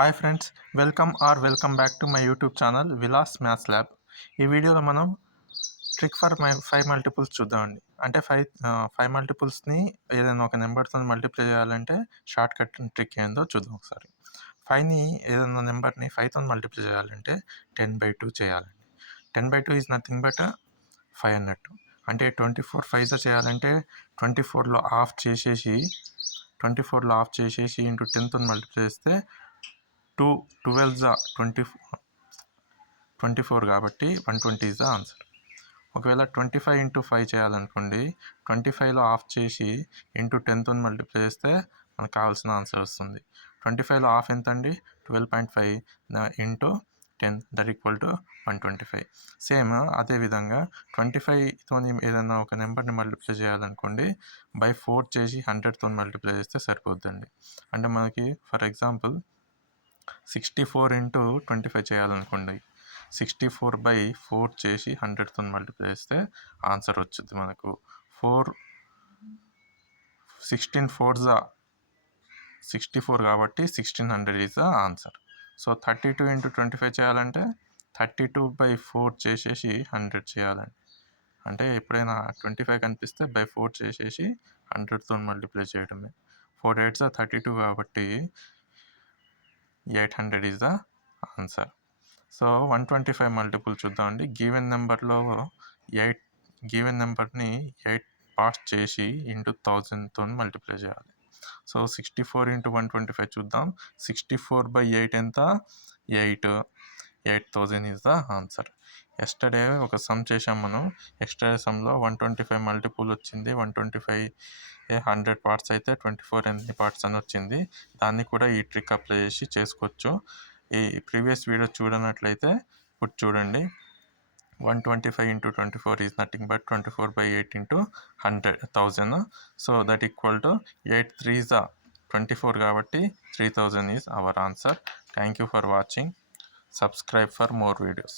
Hi friends, welcome back to my YouTube channel Vilas maths lab. ఈ వీడియోలో మనం trick for five multiples చూద్దామండి. అంటే ఫైవ్ మల్టిపుల్స్ని ఏదైనా ఒక నెంబర్తో మల్టిప్లై చేయాలంటే షార్ట్ కట్ ట్రిక్ ఏందో చూద్దాం ఒకసారి. ఫైవ్ని ఏదైనా నెంబర్ని ఫైవ్తో మల్టిప్లై చేయాలంటే 10/2 చేయాలండి. 10/2 ఈజ్ నథింగ్ బట్ 5 అన్నట్టు. అంటే 24 ఫైవ్స్ చేయాలంటే 24లో ఆఫ్ చేసేసి ఇంటూ 10తో మల్టిప్లై చేస్తే 12 24 కాబట్టి 120 ఈజ్ ద ఆన్సర్. ఒకవేళ 25 ఇంటూ 5 చేయాలనుకోండి, 25లో ఆఫ్ చేసి ఇంటూ 10తో మల్టిప్లై చేస్తే మనకు కావాల్సిన ఆన్సర్ వస్తుంది. 25లో ఆఫ్ ఎంత అండి? 12.5 into 10 that equal to 125. Same అదేవిధంగా 25తో ఏదైనా ఒక నెంబర్ని మల్టిప్లై చేయాలనుకోండి, బై 4 చేసి 100తో మల్టిప్లై చేస్తే సరిపోద్దండి. అంటే మనకి ఫర్ ఎగ్జాంపుల్ 64 ఇంటూ 25 చేయాలనుకోండి, 64/4 చేసి 100తో మల్టిప్లై చేస్తే ఆన్సర్ వచ్చింది మనకు 64 కాబట్టి 1600 is the answer. So 32 into 25 చేయాలంటే 32/4 చేసేసి 100 చేయాలండి. అంటే ఎప్పుడైనా 25 కనిపిస్తే బై 4 చేసేసి 100తో మల్టిప్లై చేయడమే. 4 8 32 కాబట్టి 800 is the answer. So 125 multiple చూద్దామండి. గివెన్ నెంబర్ని 8 పార్ట్స్ చేసి ఇంటూ 1000తో మల్టిప్లై చేయాలి. సో 64 ఇంటూ 125 చూద్దాం. 64/8 ఎంత? 8000 ఈజ్ ద ఆన్సర్. ఎస్టర్డే ఒక సమ్ చేసాం మనం. ఎక్స్ట్రా సమ్లో 125 మల్టిపుల్ వచ్చింది. 125 100 పార్ట్స్ అయితే 24 ఎన్ని పార్ట్స్ అని వచ్చింది. దాన్ని కూడా ఈ ట్రిక్ అప్లై చేసి చేసుకోవచ్చు. ఈ ప్రీవియస్ వీడియో చూడనట్లయితే ఇప్పుడు చూడండి. 125 into 24 is nothing but 24/8 into 1000. So that equal to 8 3s 24 కాబట్టి 3000 is our answer. Thank you for watching. Subscribe for more videos.